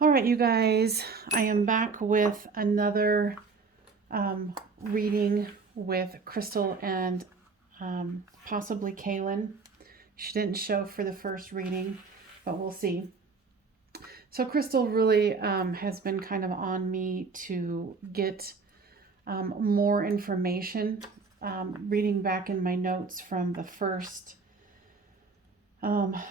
All right, you guys, I am back with another reading with Crystal and possibly Kylen. She didn't show for the first reading, but we'll see. So, Crystal really has been kind of on me to get more information. Reading back in my notes from the first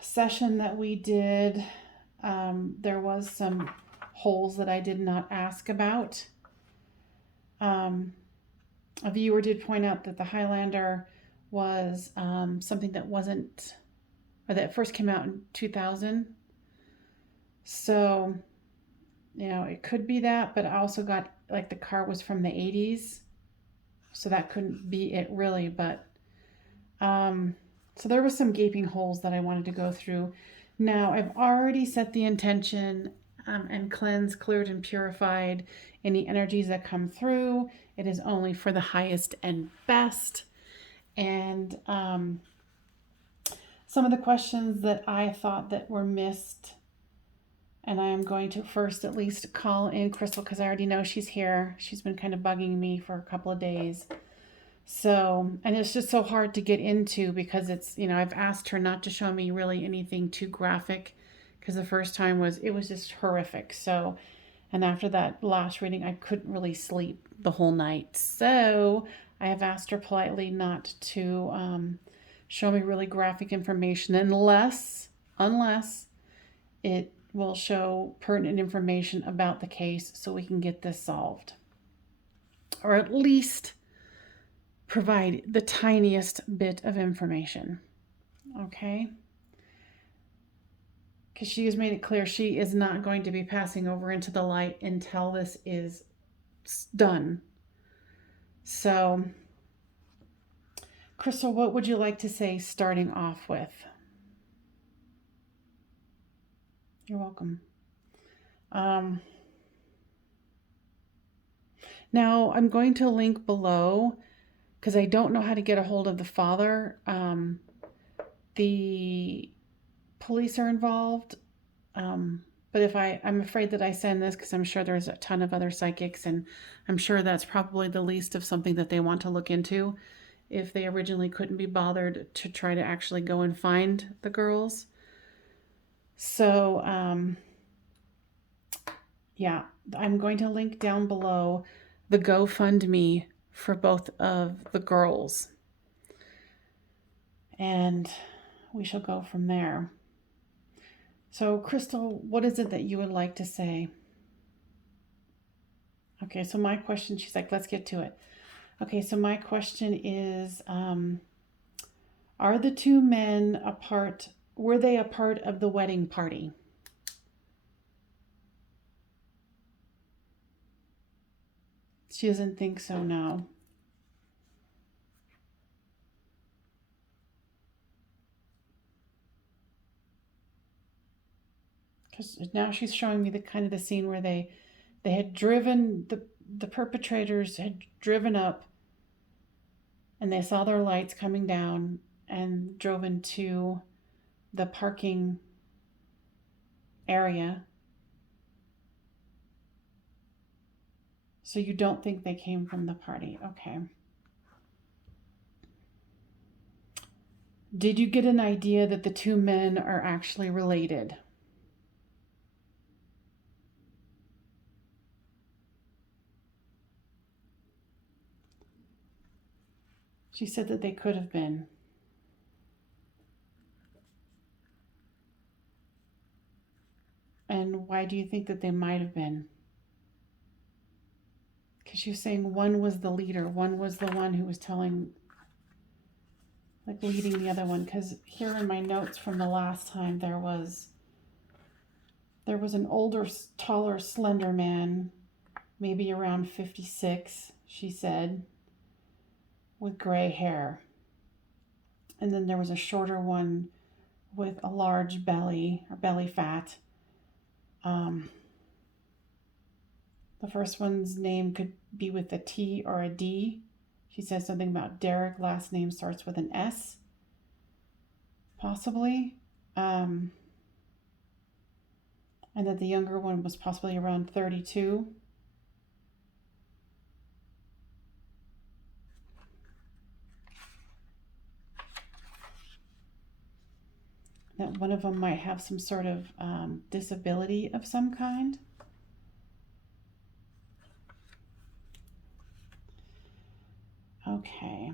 session that we did, there was some holes that I did not ask about. Um, a viewer did point out that the Highlander was something that wasn't, or that first came out in 2000. So, it could be that, but I also got like the car was from the 80s. So that couldn't be it really. But um, so there was some gaping holes that I wanted to go through. Now, I've already set the intention and cleansed, cleared, and purified any energies that come through. It is only for the highest and best. And some of the questions that I thought that were missed, and I am going to first at least call in Crystal because I already know she's here. She's been kind of bugging me for a couple of days. So, and it's just so hard to get into because I've asked her not to show me really anything too graphic because the first time it was just horrific. So, and after that last reading, I couldn't really sleep the whole night. So, I have asked her politely not to show me really graphic information unless it will show pertinent information about the case so we can get this solved. Or at least provide the tiniest bit of information. Okay? Because she has made it clear she is not going to be passing over into the light until this is done. So, Crystal, what would you like to say starting off with? You're welcome. Now, I'm going to link below because I don't know how to get a hold of the father. The police are involved. But I'm afraid that I send this because I'm sure there's a ton of other psychics, and I'm sure that's probably the least of something that they want to look into if they originally couldn't be bothered to try to actually go and find the girls. So, yeah, I'm going to link down below the GoFundMe for both of the girls. And we shall go from there. So, Crystal, what is it that you would like to say? Okay, so my question, she's like, let's get to it. Okay, so my question is are the two men were they a part of the wedding party? She doesn't think so, no. Because now she's showing me the scene where they had driven, the perpetrators had driven up and they saw their lights coming down and drove into the parking area. So you don't think they came from the party? Okay. Did you get an idea that the two men are actually related? She said that they could have been. And why do you think that they might have been? Because she was saying one was the leader, one was the one who was leading the other one. Because here in my notes from the last time, there was an older, taller, slender man, maybe around 56, she said, with gray hair. And then there was a shorter one with a large belly or belly fat. The first one's name could be with a T or a D. She says something about Derek. Last name starts with an S, possibly. and that the younger one was possibly around 32. That one of them might have some sort of disability of some kind. Okay.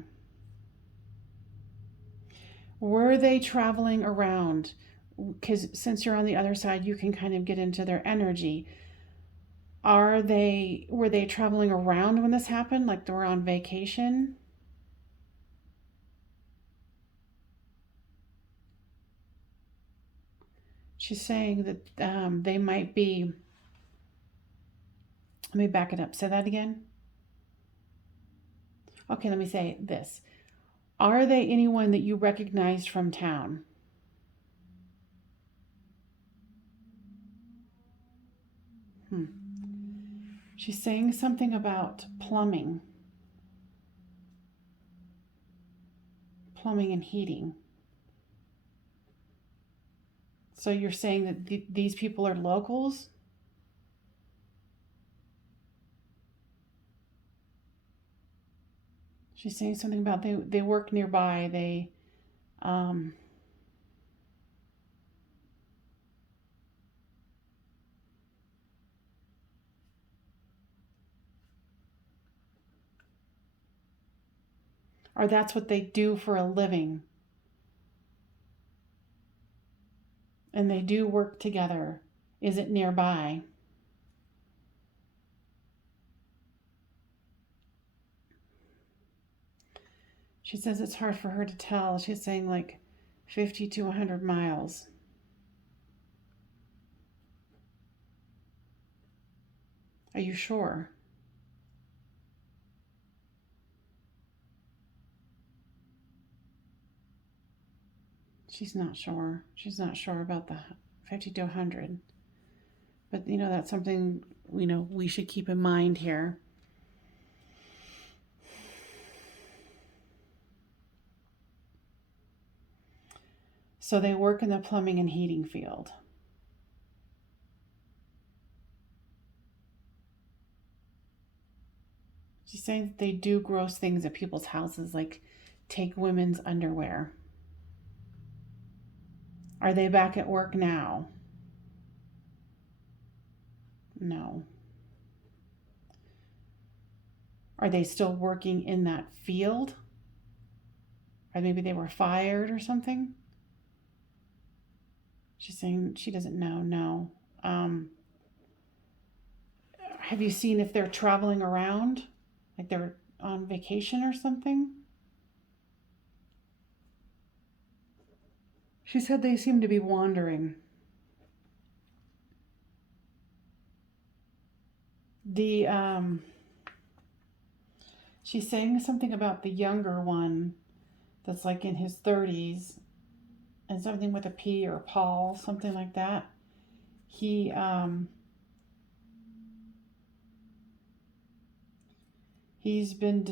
Were they traveling around? Because since you're on the other side, you can kind of get into their energy. Were they traveling around when this happened? Like they were on vacation? She's saying that they might be. Let me back it up. Say that again. Okay, let me say this. Are they anyone that you recognized from town? Hmm. She's saying something about plumbing and heating. So you're saying that these people are locals? She's saying something about they work nearby. Um, or that's what they do for a living. And they do work together. Is it nearby? She says it's hard for her to tell. She's saying like 50 to 100 miles. Are you sure? She's not sure. She's not sure about the 50 to 100. But that's something we should keep in mind here. So they work in the plumbing and heating field. She's saying that they do gross things at people's houses, like take women's underwear. Are they back at work now? No. Are they still working in that field? Or maybe they were fired or something? She's saying she doesn't know. No. Have you seen if they're traveling around? Like they're on vacation or something? She said they seem to be wandering. The She's saying something about the younger one that's like in his 30s and something with a P or a Paul, something like that. He he's been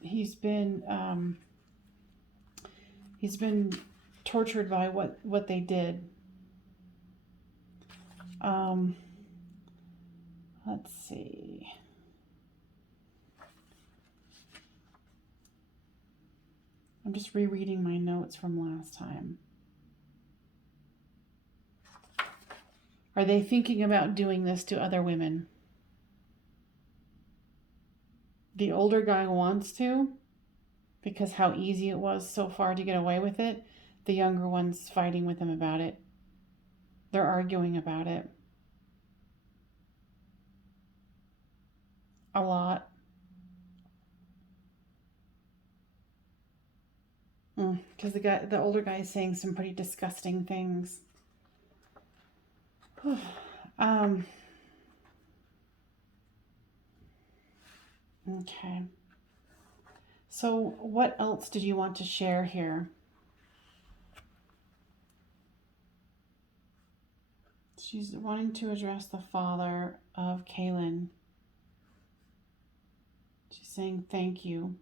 he's been tortured by what they did. Let's see. I'm just rereading my notes from last time. Are they thinking about doing this to other women? The older guy wants to, because how easy it was so far to get away with it. The younger one's fighting with him about it. They're arguing about it. A lot. Because the older guy is saying some pretty disgusting things. Okay. So what else did you want to share here? She's wanting to address the father of Kylen. She's saying thank you.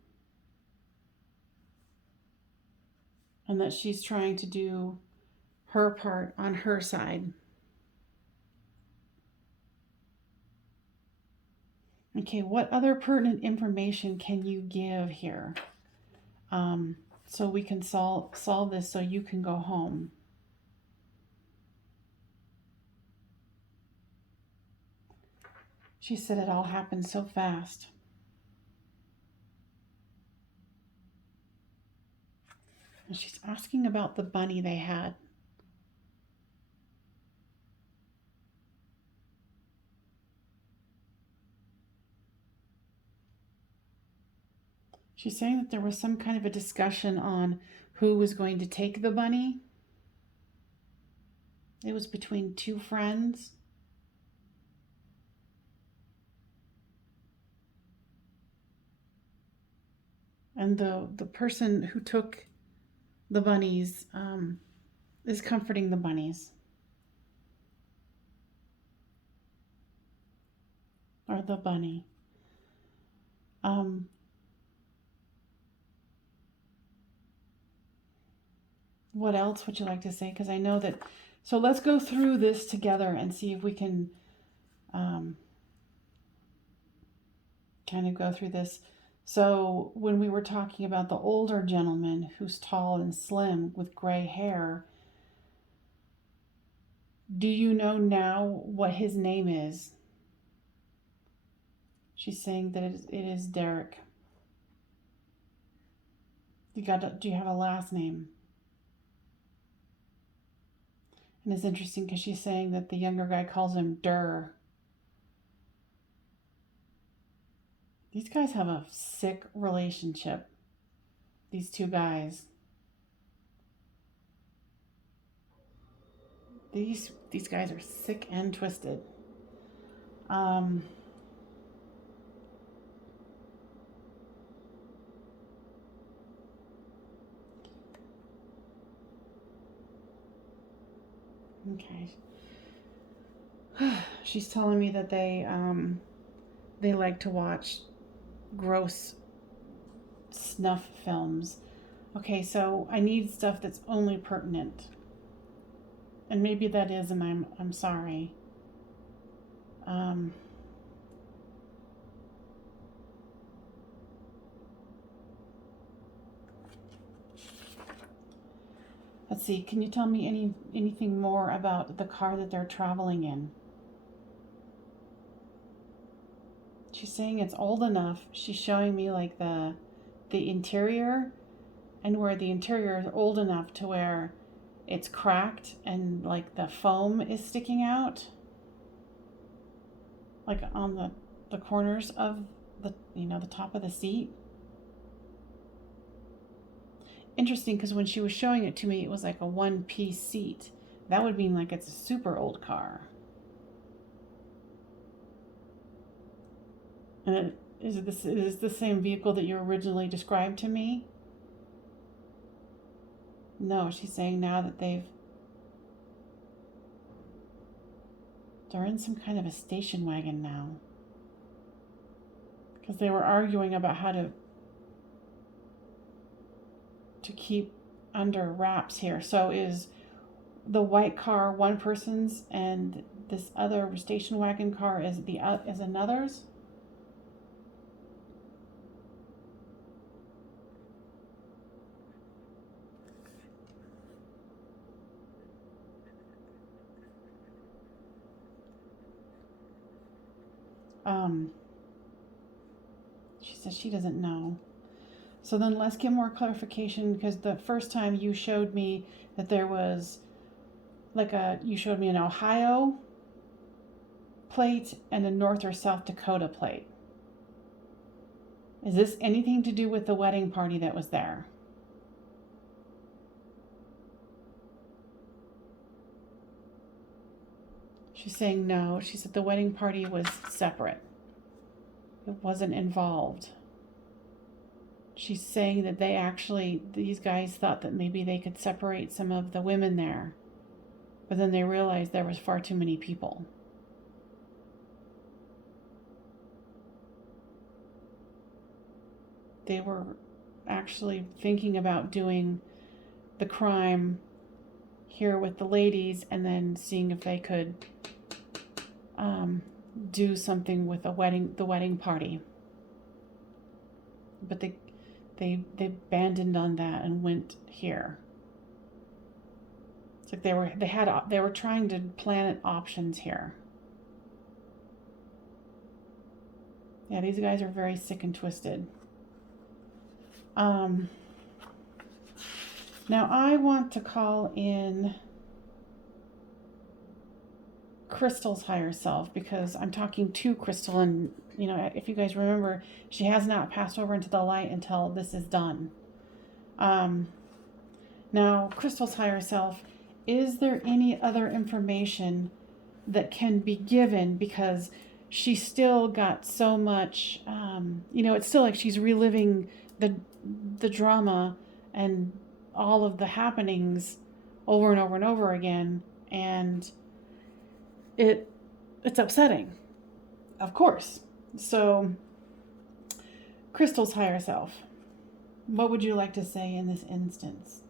And that she's trying to do her part on her side. Okay, what other pertinent information can you give here? So we can solve this so you can go home. She said it all happened so fast. And she's asking about the bunny they had. She's saying that there was some kind of a discussion on who was going to take the bunny. It was between two friends. And the person who took the bunnies is comforting the bunnies. Or the bunny. What else would you like to say? Because I know that. So let's go through this together and see if we can kind of go through this. So when we were talking about the older gentleman who's tall and slim with gray hair, do you know now what his name is? She's saying that it is Derek. Do you have a last name? And it's interesting because she's saying that the younger guy calls him Durr. These guys have a sick relationship. These two guys. These guys are sick and twisted. Okay. She's telling me that they like to watch gross snuff films. Okay, so I need stuff that's only pertinent. And maybe that is, and I'm sorry. Let's see. Can you tell me anything more about the car that they're traveling in? She's saying it's old enough. She's showing me like the interior, and where the interior is old enough to where it's cracked and like the foam is sticking out, like on the corners of the top of the seat. Interesting, because when she was showing it to me, it was like a one-piece seat. That would mean like it's a super old car. And is the same vehicle that you originally described to me? No, she's saying now that they're in some kind of a station wagon now. Because they were arguing about how to keep under wraps here. So is the white car one person's and this other station wagon car is another's? She says she doesn't know. So then let's get more clarification, because the first time you showed me that there was you showed me an Ohio plate and a North or South Dakota plate. Is this anything to do with the wedding party that was there? She's saying no. She said the wedding party was separate. It wasn't involved. She's saying that these guys thought that maybe they could separate some of the women there, but then they realized there was far too many people. They were actually thinking about doing the crime here with the ladies and then seeing if they could do something with the wedding party. But they abandoned on that and went here. It's like they were trying to plan options here. Yeah, these guys are very sick and twisted. Now I want to call in Crystal's higher self because I'm talking to Crystal, and if you guys remember, she has not passed over into the light until this is done. Now, Crystal's higher self, is there any other information that can be given, because she still got so much, it's still like she's reliving the drama and all of the happenings over and over and over again, and it's upsetting, of course. So, Crystal's higher self, what would you like to say in this instance?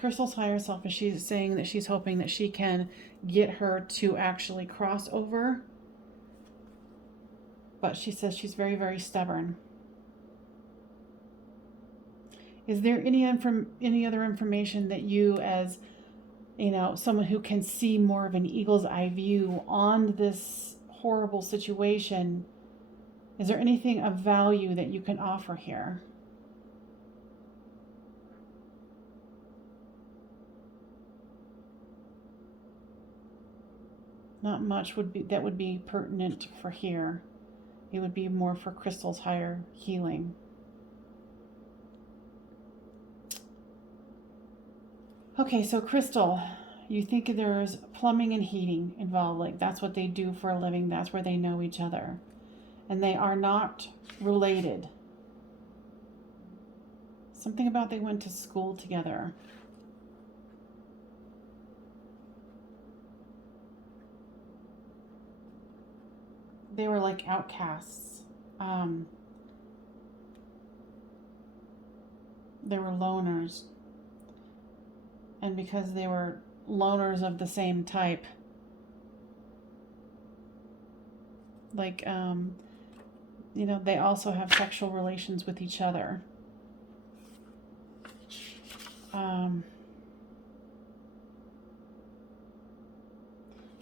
Crystal's higher self, is she saying that she's hoping that she can get her to actually cross over, but she says she's very, very stubborn. Is there any other information that you, as someone who can see more of an eagle's eye view on this horrible situation, is there anything of value that you can offer here? Not much would be pertinent for here. It would be more for Crystal's higher healing. Okay, so Crystal, you think there's plumbing and heating involved, like that's what they do for a living, that's where they know each other. And they are not related. Something about they went to school together. They were like outcasts. They were loners. And because they were loners of the same type, like, they also have sexual relations with each other. They're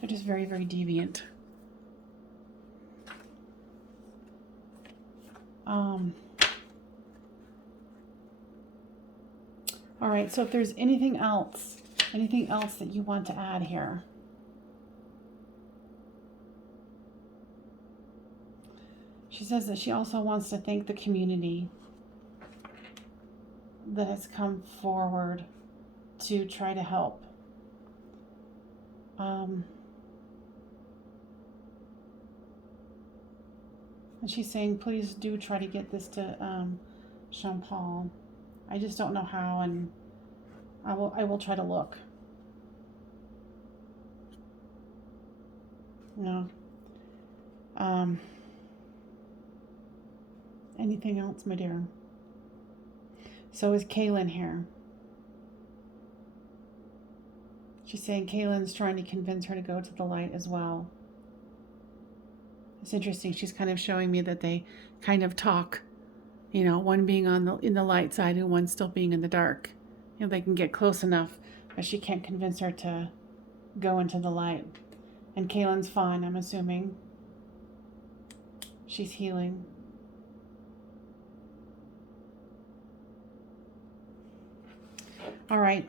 just very, very deviant. All right, so if there's anything else that you want to add here. She says that she also wants to thank the community that has come forward to try to help. And she's saying, please do try to get this to Jean-Paul. I just don't know how, and I will try to look. No. Anything else, my dear? So is Kylen here. She's saying Kaylin's trying to convince her to go to the light as well. It's interesting. She's kind of showing me that they kind of talk, one being in the light side and one still being in the dark. They can get close enough, but she can't convince her to go into the light. And Kaylin's fine, I'm assuming. She's healing. All right.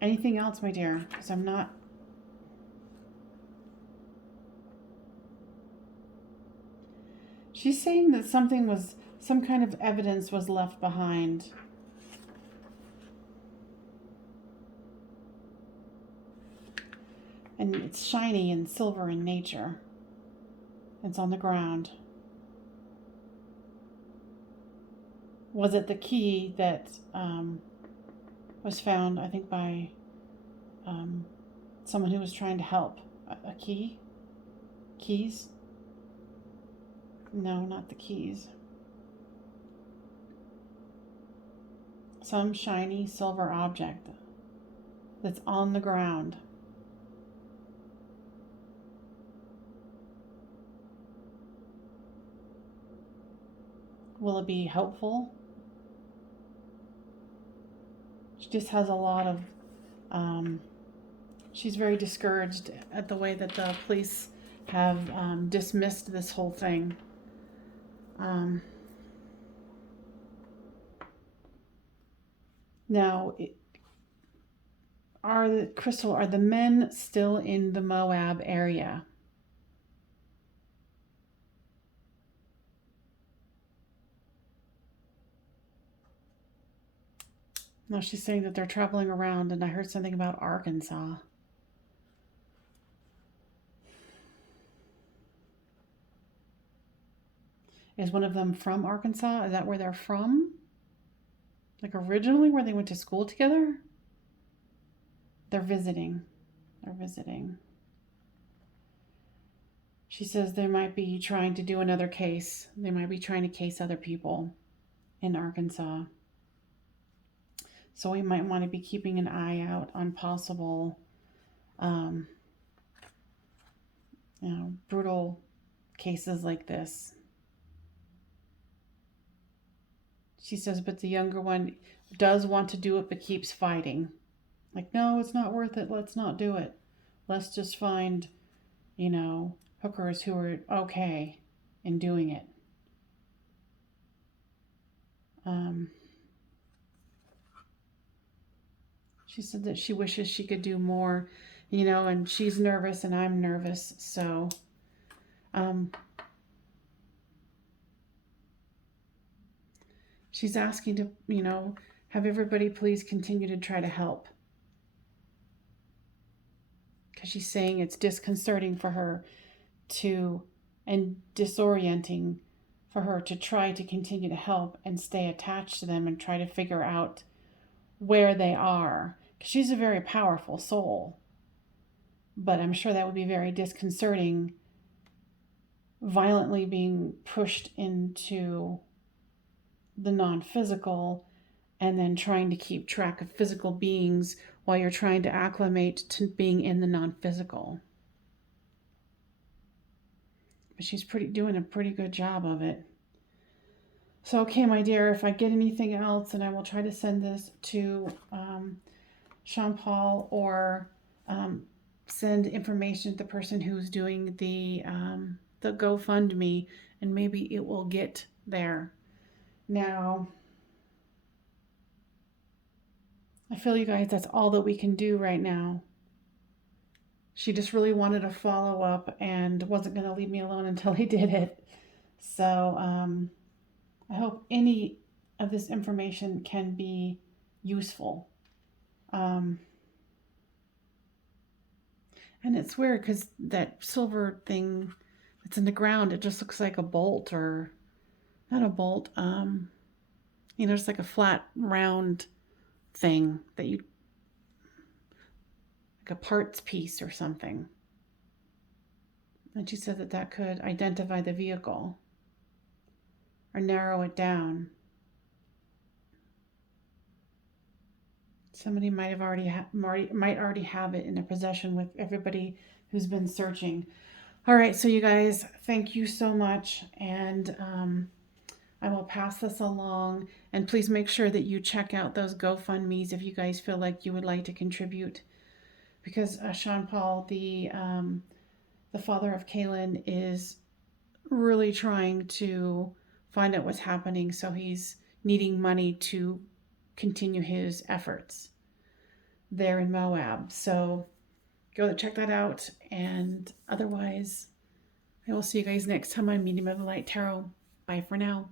Anything else, my dear? Because I'm not... She's saying that some kind of evidence was left behind. And it's shiny and silver in nature. It's on the ground. Was it the key that was found, I think, by someone who was trying to help? A key? Keys? No, not the keys. Some shiny silver object. that's on the ground. Will it be helpful? She just has a lot of, she's very discouraged at the way that the police have dismissed this whole thing. Now, Crystal, are the men still in the Moab area? No, she's saying that they're traveling around, and I heard something about Arkansas. Is one of them from Arkansas? Is that where they're from? Like originally, where they went to school together? They're visiting. They're visiting. She says they might be trying to do another case. They might be trying to case other people in Arkansas. So we might want to be keeping an eye out on possible, brutal cases like this. She says, but the younger one does want to do it, but keeps fighting. Like, no, it's not worth it. Let's not do it. Let's just find, hookers who are okay in doing it. She said that she wishes she could do more, and she's nervous and I'm nervous. So, she's asking to, have everybody please continue to try to help. Because she's saying it's disconcerting for her and disorienting for her to try to continue to help and stay attached to them and try to figure out where they are. Because she's a very powerful soul. But I'm sure that would be very disconcerting, violently being pushed into the non-physical and then trying to keep track of physical beings while you're trying to acclimate to being in the non-physical. But she's doing a pretty good job of it. So, okay, my dear, if I get anything else, and I will try to send this to Sean Paul or send information to the person who's doing the GoFundMe, and maybe it will get there. Now, I feel, you guys, that's all that we can do right now. She just really wanted a follow up and wasn't going to leave me alone until he did it. So I hope any of this information can be useful. And it's weird because that silver thing that's in the ground, it just looks like a bolt, or not a bolt, it's like a flat round thing that like a parts piece or something. And she said that could identify the vehicle or narrow it down. Somebody might already have it in their possession with everybody who's been searching. All right, so you guys, thank you so much, and I will pass this along. And please make sure that you check out those GoFundMes if you guys feel like you would like to contribute, because Sean Paul, the father of Kylen, is really trying to find out what's happening. So he's needing money to continue his efforts there in Moab. So go check that out. And otherwise, I will see you guys next time on Medium of the Light Tarot. Bye for now.